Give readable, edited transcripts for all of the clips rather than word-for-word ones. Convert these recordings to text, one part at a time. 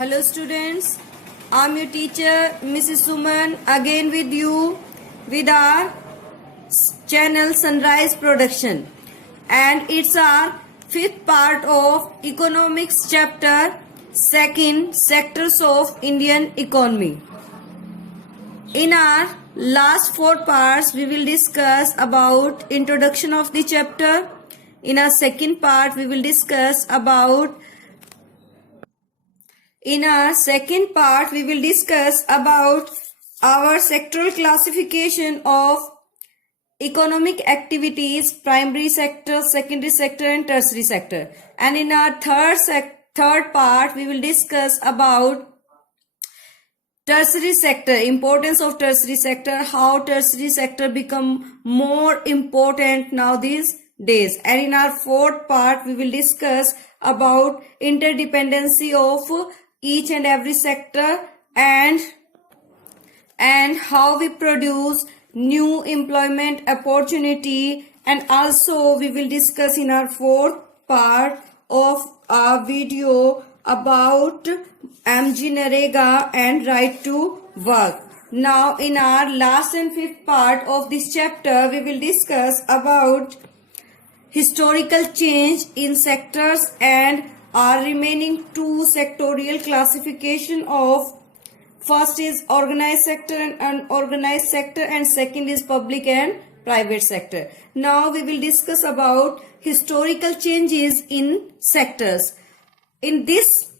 Hello students, I'm your teacher Mrs. Suman again with you with our channel Sunrise Production, and it's our fifth part of economics chapter, second sectors of Indian economy. In our last four parts we will discuss about introduction of the chapter. In our second part we will discuss about our sectoral classification of economic activities, primary sector, secondary sector and tertiary sector. And in our third part we will discuss about tertiary sector, importance of tertiary sector, how tertiary sector become more important now these days. And in our fourth part we will discuss about interdependency of each and every sector and how we produce new employment opportunity. And also we will discuss in our fourth part of our video about MGNREGA and right to work. Now in our last and fifth part of this chapter we will discuss about historical change in sectors and our remaining two sectorial classification of first is organized sector and unorganized sector, and second is public and private sector. Now we will discuss about historical changes in sectors. In this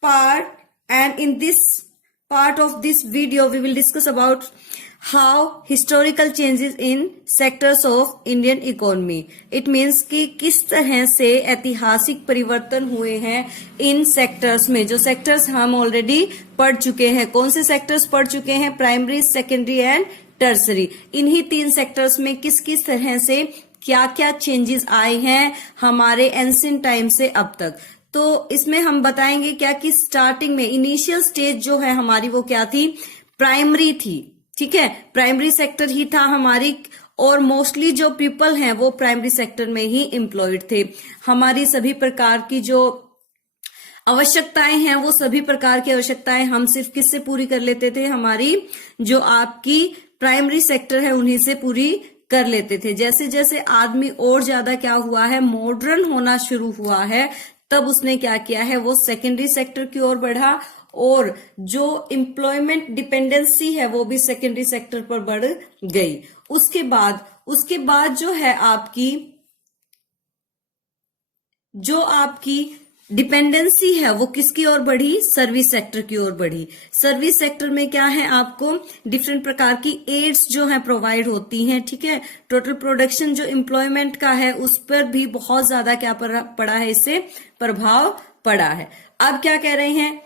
part and in this part of this video we will discuss about how historical changes in sectors of Indian economy. It means कि किस तरह से ऐतिहासिक परिवर्तन हुए हैं इन sectors में. जो सेक्टर्स हम ऑलरेडी पढ़ चुके हैं. कौन से सेक्टर्स पढ़ चुके हैं? Primary, secondary and tertiary. इन्हीं तीन सेक्टर्स में किस किस तरह से क्या क्या चेंजेस आए हैं हमारे एंशिएंट टाइम से अब तक. तो इसमें हम बताएंगे क्या कि स्टार्टिंग में इनिशियल स्टेज जो है हमारी वो क्या थी? प्राइमरी थी. ठीक है, प्राइमरी सेक्टर ही था हमारी, और मोस्टली जो पीपल हैं वो प्राइमरी सेक्टर में ही एम्प्लॉयड थे. हमारी सभी प्रकार की जो आवश्यकताएं हैं वो सभी प्रकार की आवश्यकताएं हम सिर्फ किससे पूरी कर लेते थे? हमारी जो आपकी प्राइमरी सेक्टर है उन्हीं से पूरी कर लेते थे. जैसे जैसे आदमी और ज्यादा क्या हुआ है, मॉडर्न होना शुरू हुआ है, तब उसने क्या किया है, वो सेकेंडरी सेक्टर की ओर बढ़ा, और जो एम्प्लॉयमेंट डिपेंडेंसी है वो भी सेकेंडरी सेक्टर पर बढ़ गई. उसके बाद जो आपकी डिपेंडेंसी है वो किसकी ओर बढ़ी? सर्विस सेक्टर की ओर बढ़ी. सर्विस सेक्टर में क्या है, आपको डिफरेंट प्रकार की एड्स जो है प्रोवाइड होती हैं. ठीक है, टोटल प्रोडक्शन जो एम्प्लॉयमेंट का है उस पर भी बहुत ज्यादा क्या पड़ा है, इससे प्रभाव पड़ा है. अब क्या कह रहे हैं?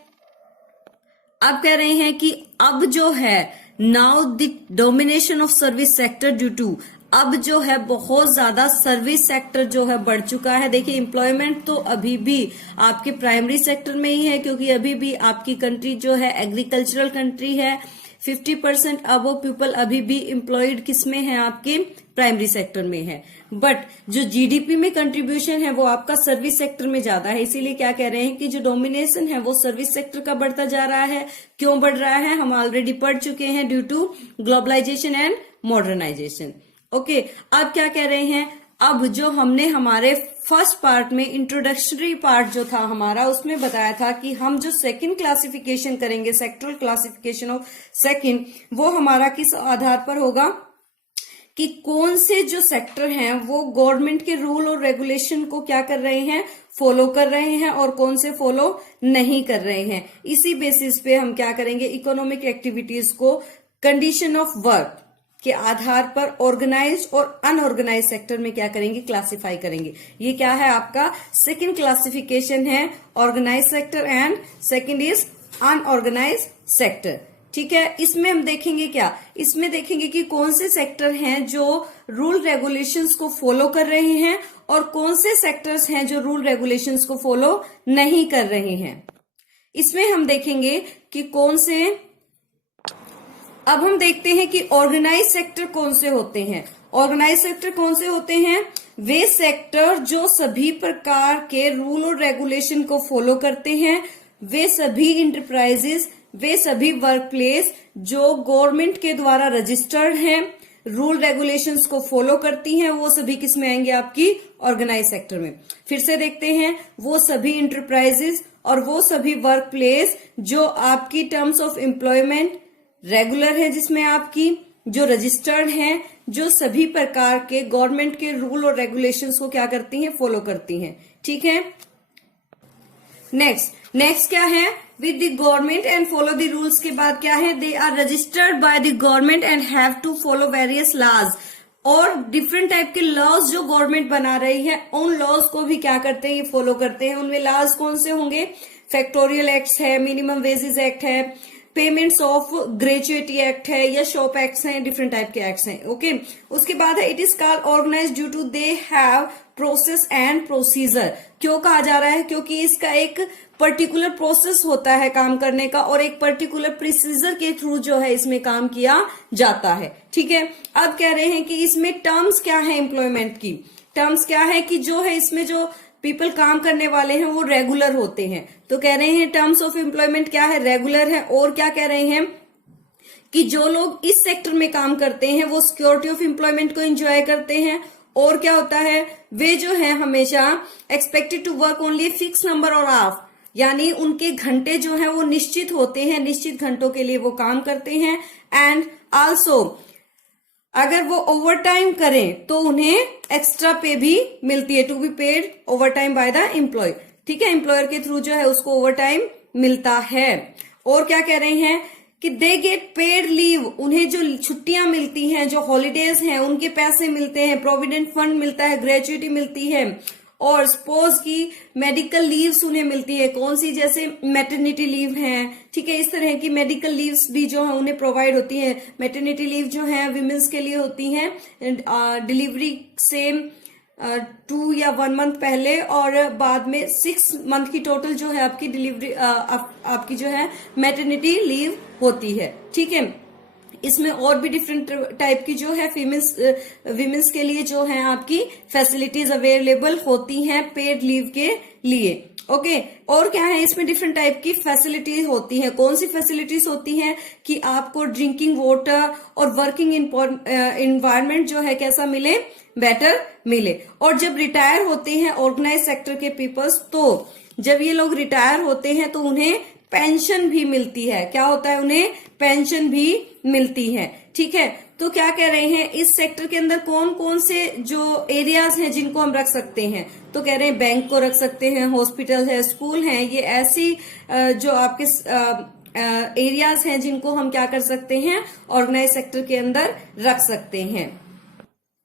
अब कह रहे हैं कि अब जो है now the domination of service sector due to, अब जो है बहुत ज्यादा सर्विस सेक्टर जो है बढ़ चुका है. देखिए, एम्प्लॉयमेंट तो अभी भी आपके प्राइमरी सेक्टर में ही है, क्योंकि अभी भी आपकी कंट्री जो है एग्रीकल्चरल कंट्री है. 50% अबव पीपल अभी भी एम्प्लॉयड किसमें है? आपके प्राइमरी सेक्टर में है. बट जो जीडीपी में कंट्रीब्यूशन है वो आपका सर्विस सेक्टर में ज्यादा है. इसीलिए क्या कह रहे हैं कि जो डोमिनेशन है वो सर्विस सेक्टर का बढ़ता जा रहा है. क्यों बढ़ रहा है? हम ऑलरेडी पढ़ चुके हैं, due to globalisation and modernisation. Okay, अब क्या कह रहे हैं? अब जो हमने हमारे फर्स्ट पार्ट में इंट्रोडक्टरी पार्ट जो था हमारा, उसमें बताया था कि हम जो सेकंड क्लासिफिकेशन करेंगे, सेक्टरल क्लासिफिकेशन ऑफ सेकंड, वो हमारा किस आधार पर होगा कि कौन से जो सेक्टर हैं वो गवर्नमेंट के रूल और रेगुलेशन को क्या कर रहे हैं? फॉलो कर रहे हैं, और कौन से फॉलो नहीं कर रहे हैं. इसी बेसिस पे हम क्या करेंगे? इकोनॉमिक एक्टिविटीज को कंडीशन ऑफ वर्क के आधार पर ऑर्गेनाइज्ड और अनऑर्गेनाइज्ड सेक्टर में क्या करेंगे? क्लासिफाई करेंगे. ये क्या है? आपका सेकंड क्लासिफिकेशन है, organised sector and second is unorganised sector. ठीक है, इसमें हम देखेंगे क्या? इसमें देखेंगे कि कौन से सेक्टर हैं जो रूल रेगुलेशंस को फॉलो कर रहे हैं और कौन से सेक्टर्स हैं जो रूल रेगुलेशंस को फॉलो नहीं कर रहे हैं. इसमें हम देखेंगे कि कौन से, अब हम देखते हैं कि ऑर्गेनाइज सेक्टर कौन से होते हैं. ऑर्गेनाइज सेक्टर कौन से होते हैं? वे सेक्टर जो सभी प्रकार के रूल और रेगुलेशन को फॉलो करते हैं, वे सभी इंटरप्राइजेस, वे सभी वर्क प्लेस जो गवर्नमेंट के द्वारा रजिस्टर्ड हैं, रूल रेगुलेशंस को फॉलो करती हैं, वो सभी किस में आएंगे? आपकी ऑर्गेनाइज सेक्टर में। फिर से देखते हैं, वो सभी इंटरप्राइजेस और वो सभी वर्क प्लेस जो आपकी टर्म्स ऑफ एम्प्लॉयमेंट रेगुलर है, जिसमें आपकी जो रजिस्टर्ड हैं, जो सभी प्रकार के गवर्नमेंट के रूल और रेगुलेशंस को क्या करती हैं? फॉलो करती हैं। ठीक है। नेक्स्ट क्या है? With the government and follow the rules के बाद क्या है? They are registered by the government and have to follow various laws. और डिफरेंट टाइप के लॉज जो गवर्नमेंट बना रही है, उन लॉज को भी क्या करते हैं? ये फॉलो करते हैं। उनमें लॉज कौन से होंगे? फैक्टोरियल एक्ट है, मिनिमम वेजेस एक्ट है, पेमेंट्स ऑफ ग्रेजुएटी एक्ट है, या शॉप एक्ट्स हैं, डिफरेंट टाइप के एक्ट्स हैं। ओके। उसके बाद है it is called organised due to they have process and procedure. क्यों कहा जा रहा है? क्योंकि इसका एक पर्टिकुलर प्रोसेस होता है काम करने का, और एक पर्टिकुलर प्रोसीजर के थ्रू जो है इसमें काम किया जाता है। ठीक है। अब कह रहे हैं कि इसमें टर्म्स क्या है? एम्प्लॉयमेंट की टर्म्स क्या है? कि जो है इसमें जो पीपल काम करने वाले हैं वो रेगुलर होते हैं। तो कह रहे हैं टर्म्स ऑफ एम्प्लॉयमेंट क्या है? रेगुलर है। और क्या कह रहे हैं? कि जो लोग इस सेक्टर में काम करते हैं वो सिक्योरिटी ऑफ एम्प्लॉयमेंट को एंजॉय करते हैं। और क्या होता है? वे जो है हमेशा expected to work only fix number और ऑफ, यानी उनके घंटे जो है वो निश्चित होते हैं, निश्चित घंटों के लिए वो काम करते हैं। एंड आल्सो अगर वो ओवर टाइम करें तो उन्हें एक्स्ट्रा पे भी मिलती है, to be paid overtime by the employ. ठीक है। एम्प्लॉयर के थ्रू जो है उसको ओवर टाइम मिलता है। और क्या कह रहे हैं? कि दे गेट पेड लीव, उन्हें जो छुट्टियां मिलती हैं, जो हॉलीडेज हैं, उनके पैसे मिलते हैं, प्रोविडेंट फंड मिलता है, ग्रेच्युटी मिलती है, और सपोज की मेडिकल लीव्स उन्हें मिलती है। कौन सी? जैसे मैटरनिटी लीव है। ठीक है। इस तरह की मेडिकल लीव्स भी जो है उन्हें प्रोवाइड होती है। मैटरनिटी लीव जो है विमेन्स के लिए होती है डिलीवरी से 2 या 1 मंथ पहले, और बाद में 6 मंथ की टोटल जो है आपकी डिलीवरी आपकी जो है मैटरनिटी लीव होती है। ठीक है। इसमें और भी डिफरेंट टाइप की जो है विमेंस के लिए जो है आपकी फैसिलिटीज अवेलेबल होती हैं पेड लीव के लिए। ओके। और क्या है? इसमें डिफरेंट टाइप की फैसिलिटीज होती हैं। कौन सी फैसिलिटीज होती हैं? कि आपको ड्रिंकिंग वाटर और वर्किंग इन्वायरमेंट जो है कैसा मिले? बेटर मिले। और जब रिटायर होते हैं ऑर्गेनाइज सेक्टर के पीपल्स, तो जब ये लोग रिटायर होते हैं तो उन्हें पेंशन भी मिलती है। क्या होता है? उन्हें पेंशन भी मिलती है। ठीक है। तो क्या कह रहे हैं? इस सेक्टर के अंदर कौन कौन से जो एरियाज हैं जिनको हम रख सकते हैं? तो कह रहे हैं बैंक को रख सकते हैं, हॉस्पिटल है, स्कूल है, ये ऐसी जो आपके एरियाज हैं जिनको हम क्या कर सकते हैं? ऑर्गेनाइज सेक्टर के अंदर रख सकते हैं।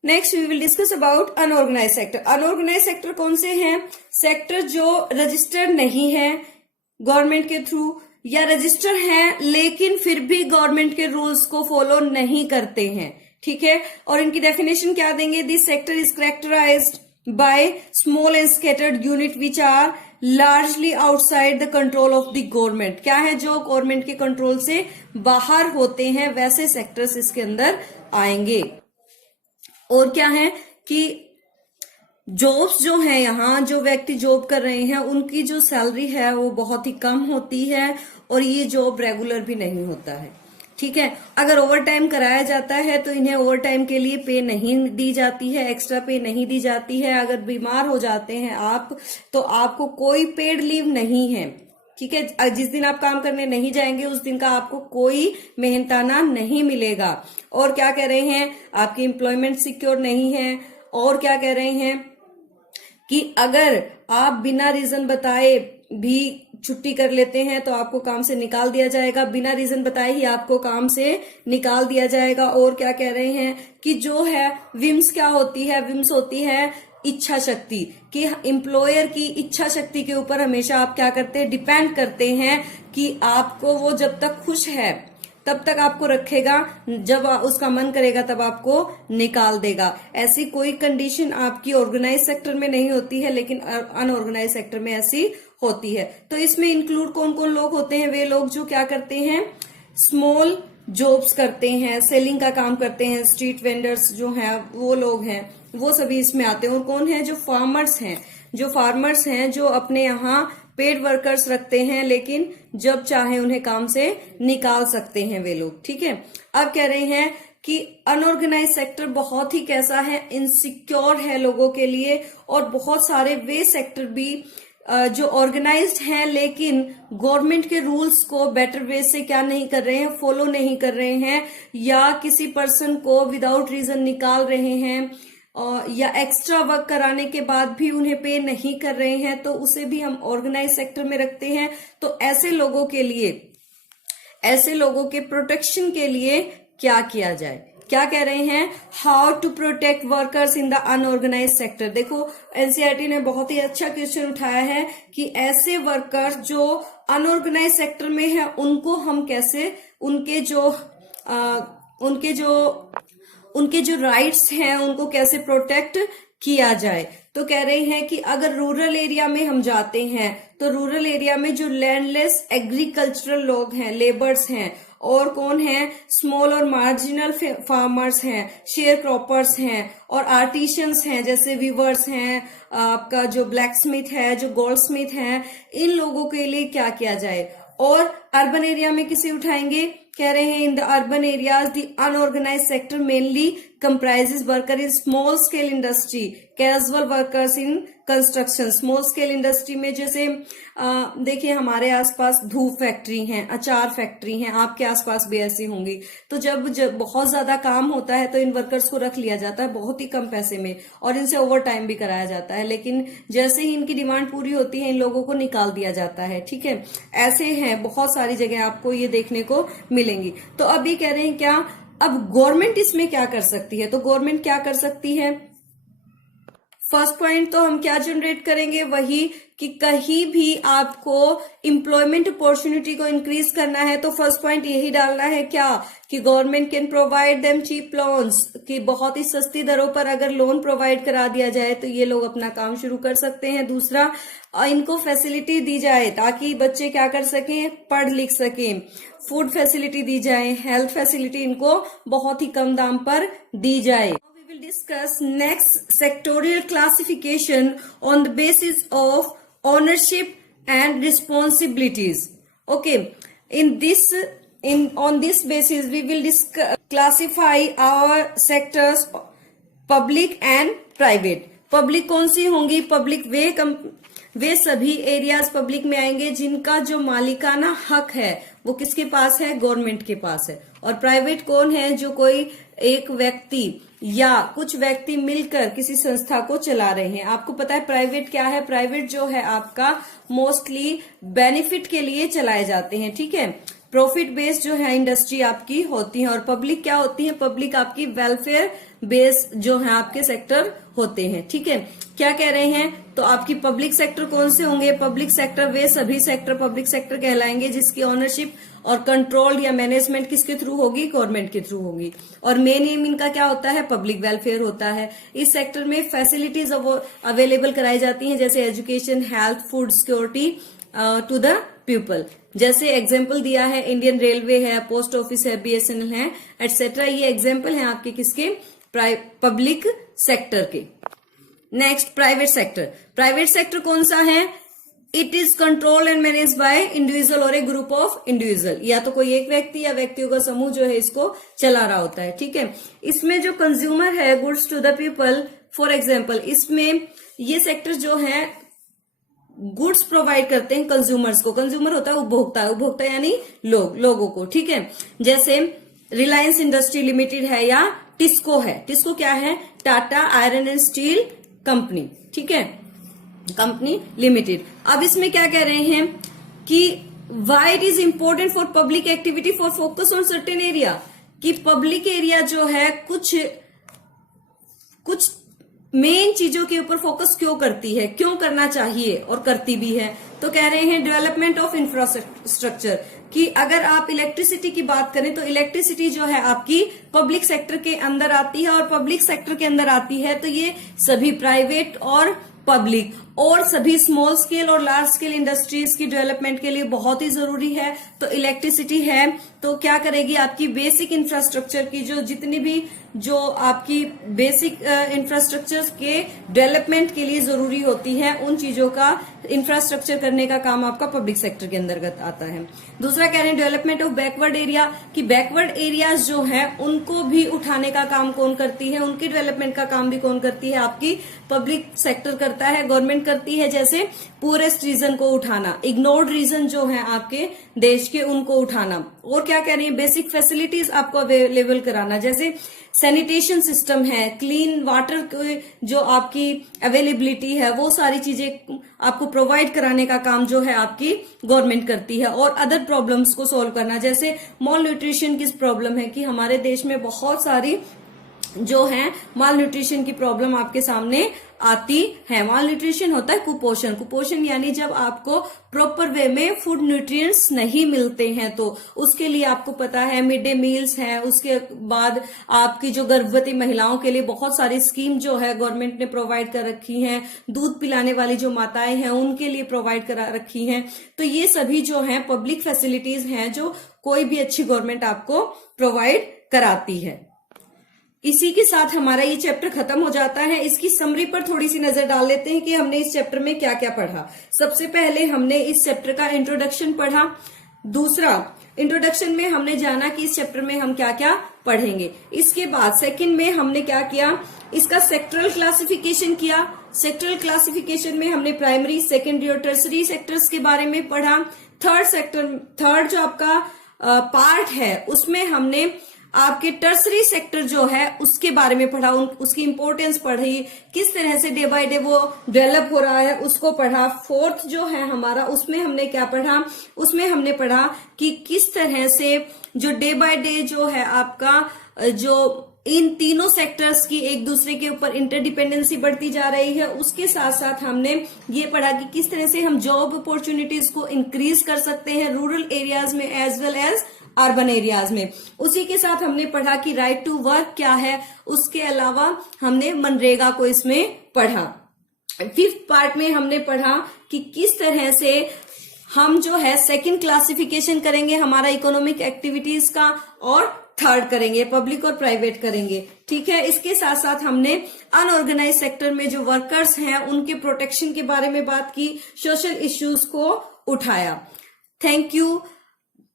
Next we will discuss about unorganised sector. Unorganised sector कौन से हैं? सेक्टर जो रजिस्टर्ड नहीं है गवर्नमेंट के थ्रू, या रजिस्टर हैं लेकिन फिर भी गवर्नमेंट के रूल्स को फॉलो नहीं करते हैं। ठीक है। और इनकी डेफिनेशन क्या देंगे? This sector is characterised by small and scattered unit which are largely outside the control of the government. क्या है? जो गवर्नमेंट के कंट्रोल से बाहर होते हैं, वैसे सेक्टर्स इसके अंदर आएंगे। और क्या है? कि जॉब्स जो है, यहाँ जो व्यक्ति जॉब कर रहे हैं उनकी जो सैलरी है वो बहुत ही कम होती है, और ये जॉब रेगुलर भी नहीं होता है। ठीक है। अगर ओवर टाइम कराया जाता है तो इन्हें ओवर टाइम के लिए पे नहीं दी जाती है, एक्स्ट्रा पे नहीं दी जाती है। अगर बीमार हो जाते हैं आप, तो आपको कोई पेड लीव नहीं है। ठीक है। जिस दिन आप काम करने नहीं जाएंगे उस दिन का आपको कोई मेहनताना नहीं मिलेगा। और क्या कह रहे हैं? आपकी एम्प्लॉयमेंट सिक्योर नहीं है। और क्या कह रहे हैं? कि अगर आप बिना रीजन बताए भी छुट्टी कर लेते हैं तो आपको काम से निकाल दिया जाएगा, बिना रीजन बताए ही आपको काम से निकाल दिया जाएगा। और क्या कह रहे हैं? कि जो है विम्स क्या होती है? विम्स होती है इच्छा शक्ति, कि एम्प्लॉयर की इच्छा शक्ति के ऊपर हमेशा आप क्या करते हैं? डिपेंड करते हैं कि आपको वो जब तक खुश है तब तक आपको रखेगा, जब उसका मन करेगा तब आपको निकाल देगा। ऐसी कोई कंडीशन आपकी ऑर्गेनाइज सेक्टर में नहीं होती है, लेकिन अनऑर्गेनाइज सेक्टर में ऐसी होती है। तो इसमें इंक्लूड कौन कौन लोग होते हैं? वे लोग जो क्या करते हैं? स्मॉल जॉब्स करते हैं, सेलिंग का काम करते हैं, स्ट्रीट वेंडर्स जो हैं वो लोग हैं, वो सभी इसमें आते हैं। और कौन है? जो फार्मर्स हैं, जो अपने यहाँ पेड वर्कर्स रखते हैं, लेकिन जब चाहे उन्हें काम से निकाल सकते हैं वे लोग, ठीक है। अब कह रहे हैं कि अनऑर्गेनाइज सेक्टर बहुत ही कैसा है, इनसिक्योर है लोगों के लिए, और बहुत सारे वे सेक्टर भी जो ऑर्गेनाइज्ड हैं लेकिन गवर्नमेंट के रूल्स को बेटर वे से क्या नहीं कर रहे हैं, फॉलो नहीं कर रहे हैं, या किसी पर्सन को विदाउट रीजन निकाल रहे हैं, या एक्स्ट्रा वर्क कराने के बाद भी उन्हें पे नहीं कर रहे हैं, तो उसे भी हम ऑर्गेनाइज सेक्टर में रखते हैं। तो ऐसे लोगों के लिए, ऐसे लोगों के प्रोटेक्शन के लिए क्या किया जाए, क्या कह रहे हैं, how to protect workers in the unorganised sector. देखो एनसीईआरटी ने बहुत ही अच्छा क्वेश्चन उठाया है कि ऐसे वर्कर्स जो अनऑर्गेनाइज सेक्टर में है उनको हम कैसे, उनके जो राइट्स हैं उनको कैसे प्रोटेक्ट किया जाए। तो कह रहे हैं कि अगर रूरल एरिया में हम जाते हैं तो रूरल एरिया में जो लैंडलेस एग्रीकल्चरल लोग हैं, लेबर्स हैं, और कौन है, स्मॉल और मार्जिनल फार्मर्स हैं, शेयर क्रॉपर्स हैं, और आर्टिशियंस हैं, जैसे वीवर्स हैं, आपका जो ब्लैक स्मिथ है, जो गोल्ड स्मिथ है, इन लोगों के लिए क्या किया जाए। और अर्बन एरिया में किसे उठाएंगे, कह रहे हैं in the urban areas the unorganised sector mainly comprises worker in small scale industry, casual workers in construction. Small scale industry में जैसे देखिए हमारे आसपास धूप फैक्ट्री हैं, अचार फैक्ट्री हैं, आपके आसपास भी ऐसी होंगी। तो जब बहुत ज्यादा काम होता है तो इन वर्कर्स को रख लिया जाता है बहुत ही कम पैसे में, और इनसे ओवर टाइम भी कराया जाता है, लेकिन जैसे ही इनकी डिमांड पूरी होती है इन लोगों को निकाल दिया जाता है, ठीक है। ऐसे हैं बहुत सारी जगह आपको ये देखने को मिलेंगी। तो अभी कह रहे हैं क्या, अब गवर्नमेंट इसमें क्या कर सकती है, तो गवर्नमेंट क्या कर सकती है, फर्स्ट पॉइंट तो हम क्या जनरेट करेंगे, वही कि कहीं भी आपको एम्प्लॉयमेंट अपॉर्चुनिटी को इंक्रीज करना है तो फर्स्ट पॉइंट यही डालना है क्या, कि government can provide them cheap loans, कि बहुत ही सस्ती दरों पर अगर लोन प्रोवाइड करा दिया जाए तो ये लोग अपना काम शुरू कर सकते हैं। दूसरा, इनको फैसिलिटी दी जाए ताकि बच्चे क्या कर सकें, पढ़ लिख सकें, फूड फैसिलिटी दी जाए, हेल्थ फैसिलिटी इनको बहुत ही कम दाम पर दी जाए। We will discuss next sectorial classification on the basis of ownership and responsibilities. Okay, on this basis we will classify our sectors public and private. Public कौन सी होंगी, पब्लिक वे सभी areas public में आएंगे जिनका जो मालिकाना हक है वो किसके पास है, गवर्नमेंट के पास है। और प्राइवेट कौन है, जो कोई एक व्यक्ति या कुछ व्यक्ति मिलकर किसी संस्था को चला रहे हैं। आपको पता है प्राइवेट क्या है, प्राइवेट जो है आपका मोस्टली बेनिफिट के लिए चलाए जाते हैं, ठीक है, प्रॉफिट बेस्ड जो है इंडस्ट्री आपकी होती है। और पब्लिक क्या होती है, पब्लिक आपकी वेलफेयर बेस्ड जो है आपके सेक्टर होते हैं, ठीक है। क्या कह रहे हैं, तो आपकी पब्लिक सेक्टर कौन से होंगे, पब्लिक सेक्टर वे सभी सेक्टर पब्लिक सेक्टर कहलाएंगे जिसकी ओनरशिप और कंट्रोल या मैनेजमेंट किसके थ्रू होगी, गवर्नमेंट के थ्रू होगी। और मेन एम इनका क्या होता है, पब्लिक वेलफेयर होता है। इस सेक्टर में फैसिलिटीज अवेलेबल कराई जाती हैं, जैसे education, health, food security to the people. जैसे एग्जाम्पल दिया है इंडियन रेलवे है, पोस्ट ऑफिस है, बीएसएनएल है, एटसेट्रा। ये एग्जाम्पल है आपके किसके, पब्लिक सेक्टर के। Next, private sector. Private sector कौन सा है, it is control and manage by individual और ए ग्रुप ऑफ इंडिविजुअल, या तो कोई एक व्यक्ति या व्यक्तियों का समूह जो है इसको चला रहा होता है, ठीक है। इसमें जो कंज्यूमर है, goods to the people, for example इसमें ये सेक्टर जो है गुड्स प्रोवाइड करते हैं कंज्यूमर्स को। कंज्यूमर होता है उपभोक्ता, उपभोक्ता यानी लोगों को, ठीक है। जैसे रिलायंस इंडस्ट्री लिमिटेड है या टिस्को है। टिस्को क्या है, Tata iron and steel company, ठीक है, कंपनी लिमिटेड। अब इसमें क्या कह रहे हैं कि why it is important for public activity for focus on certain area, कि पब्लिक एरिया जो है कुछ मेन चीजों के ऊपर फोकस क्यों करती है, क्यों करना चाहिए और करती भी है। तो कह रहे हैं डेवलपमेंट ऑफ इंफ्रास्ट्रक्चर, कि अगर आप इलेक्ट्रिसिटी की बात करें तो इलेक्ट्रिसिटी जो है आपकी पब्लिक सेक्टर के अंदर आती है, और पब्लिक सेक्टर के अंदर आती है तो ये सभी प्राइवेट और पब्लिक और सभी स्मॉल स्केल और लार्ज स्केल इंडस्ट्रीज की डेवलपमेंट के लिए बहुत ही जरूरी है। तो इलेक्ट्रिसिटी है तो क्या करेगी, आपकी बेसिक इंफ्रास्ट्रक्चर की जो जितनी भी जो आपकी बेसिक इंफ्रास्ट्रक्चर के डेवलपमेंट के लिए जरूरी होती है, उन चीजों का इंफ्रास्ट्रक्चर करने का काम आपका पब्लिक सेक्टर के अंतर्गत आता है। दूसरा कह रहे हैं डेवलपमेंट ऑफ बैकवर्ड एरिया, कि बैकवर्ड एरियाज जो है उनको भी उठाने का काम कौन करती है, उनके डेवलपमेंट का काम भी कौन करती है, आपकी पब्लिक सेक्टर करता है, गवर्नमेंट करती है। जैसे पुअरेस्ट रीजन को उठाना, इग्नोर्ड रीजन जो है आपके देश के, उनको उठाना। और क्या कह रही है, बेसिक फैसिलिटीज आपको अवेलेबल कराना, जैसे सैनिटेशन सिस्टम है, क्लीन वाटर जो आपकी अवेलेबिलिटी है, वो सारी चीजें आपको प्रोवाइड कराने का काम जो है आपकी गवर्नमेंट करती है। और अदर प्रॉब्लम्स को सॉल्व करना, जैसे मॉल न्यूट्रिशन की प्रॉब्लम है कि हमारे देश में बहुत सारी जो है माल न्यूट्रिशन की प्रॉब्लम आपके सामने आती है। माल न्यूट्रिशन होता है कुपोषण, कुपोषण यानी जब आपको प्रॉपर वे में फूड न्यूट्रिएंट्स नहीं मिलते हैं, तो उसके लिए आपको पता है मिड डे मील्स है, उसके बाद आपकी जो गर्भवती महिलाओं के लिए बहुत सारी स्कीम जो है गवर्नमेंट ने प्रोवाइड कर रखी हैं, दूध पिलाने वाली जो माताएं हैं उनके लिए प्रोवाइड करा रखी हैं। तो ये सभी जो है पब्लिक फैसिलिटीज हैं जो कोई भी अच्छी गवर्नमेंट आपको प्रोवाइड कराती है। इसी के साथ हमारा ये चैप्टर खत्म हो जाता है। इसकी समरी पर थोड़ी सी नजर डाल लेते हैं कि हमने इस चैप्टर में क्या क्या पढ़ा। सबसे पहले हमने इस चैप्टर का इंट्रोडक्शन पढ़ा। दूसरा, इंट्रोडक्शन में हमने जाना कि इस चैप्टर में हम क्या क्या पढ़ेंगे। इसके बाद सेकंड में हमने क्या किया, इसका सेक्टरल क्लासिफिकेशन किया। सेक्टरल क्लासिफिकेशन में हमने प्राइमरी, सेकेंडरी और टर्सरी सेक्टर्स के बारे में पढ़ा। थर्ड जो आपका पार्ट है उसमें हमने आपके टर्सरी सेक्टर जो है उसके बारे में पढ़ा, उसकी इंपॉर्टेंस पढ़ी, किस तरह से डे बाय डे वो डेवलप हो रहा है उसको पढ़ा। फोर्थ जो है हमारा, उसमें हमने क्या पढ़ा, उसमें हमने पढ़ा कि किस तरह से जो डे बाय डे जो है आपका जो इन तीनों सेक्टर्स की एक दूसरे के ऊपर इंटरडिपेंडेंसी बढ़ती जा रही है। उसके साथ साथ हमने ये पढ़ा कि किस तरह से हम जॉब अपॉर्चुनिटीज को इंक्रीज कर सकते हैं रूरल एरियाज में as well as urban areas में। उसी के साथ हमने पढ़ा कि राइट टू वर्क क्या है, उसके अलावा हमने मनरेगा को इसमें पढ़ा। फिफ्थ पार्ट में हमने पढ़ा कि किस तरह से हम जो है सेकंड क्लासिफिकेशन करेंगे हमारा इकोनॉमिक एक्टिविटीज का, और थर्ड करेंगे पब्लिक और प्राइवेट करेंगे। ठीक है, इसके साथ साथ हमने अनऑर्गेनाइज सेक्टर में जो वर्कर्स हैं उनके प्रोटेक्शन के बारे में बात की, सोशल इश्यूज को उठाया। Thank you.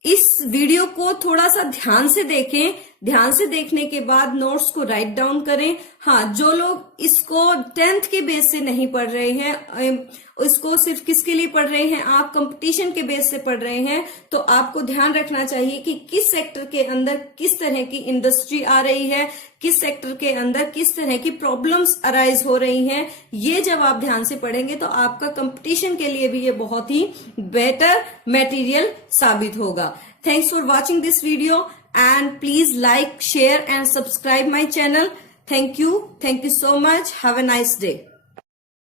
इस वीडियो को थोड़ा सा ध्यान से देखें, ध्यान से देखने के बाद नोट्स को राइट डाउन करें। हाँ, जो लोग इसको 10th के बेस से नहीं पढ़ रहे हैं, इसको सिर्फ किसके लिए पढ़ रहे हैं, आप कंपटीशन के बेस से पढ़ रहे हैं, तो आपको ध्यान रखना चाहिए कि किस सेक्टर के अंदर किस तरह की इंडस्ट्री आ रही है, किस सेक्टर के अंदर किस तरह की प्रॉब्लम्स अराइज हो रही हैं। ये जब आप ध्यान से पढ़ेंगे तो आपका कंपटीशन के लिए भी ये बहुत ही बेटर मटेरियल साबित होगा। Thanks for watching this video and please like, share and subscribe my channel. Thank you. Thank you so much. Have a nice day.